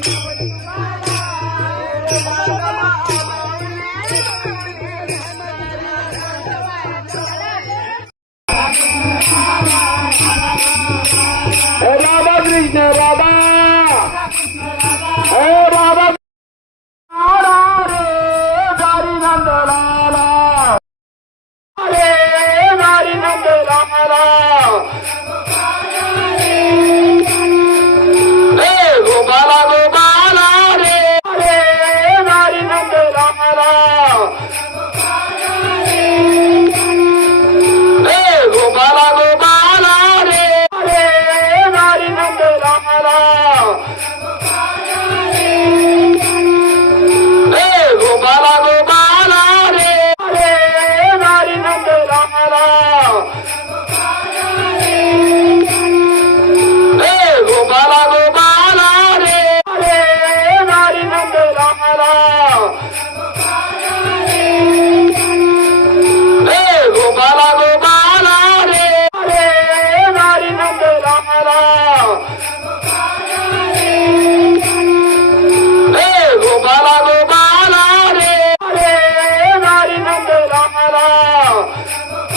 Bye. Yes.